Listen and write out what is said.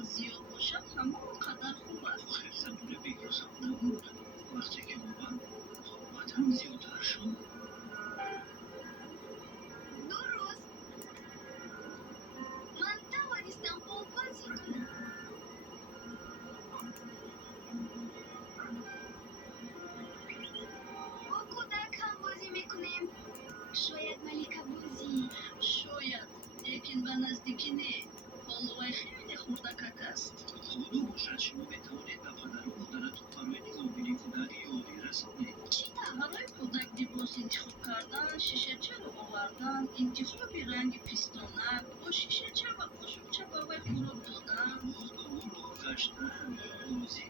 زیاد باشد همانقدر خوب است. آخر زبون بگذم نبود. وقتی که اومد قوتم زیادتر شد. درست. من توانستم با بازی کنم. با کودک هم بازی میکنیم. شاید ملیکا بازی. شاید. لیکن به نزدیکی نه. پالوای خیلی خردکک است. خدا باشد شما بتوانید به پدر و مادرتون برای نگاهگیری کودک یاری رسانید. چی برای کودک لباس انتخاب کردن، شیشهچه رو آوردن، انتخاب رنگ پیستانک با شیشهچه و قاشقچه به وی خوراک دادن. باغ به او راه گشتن، بازی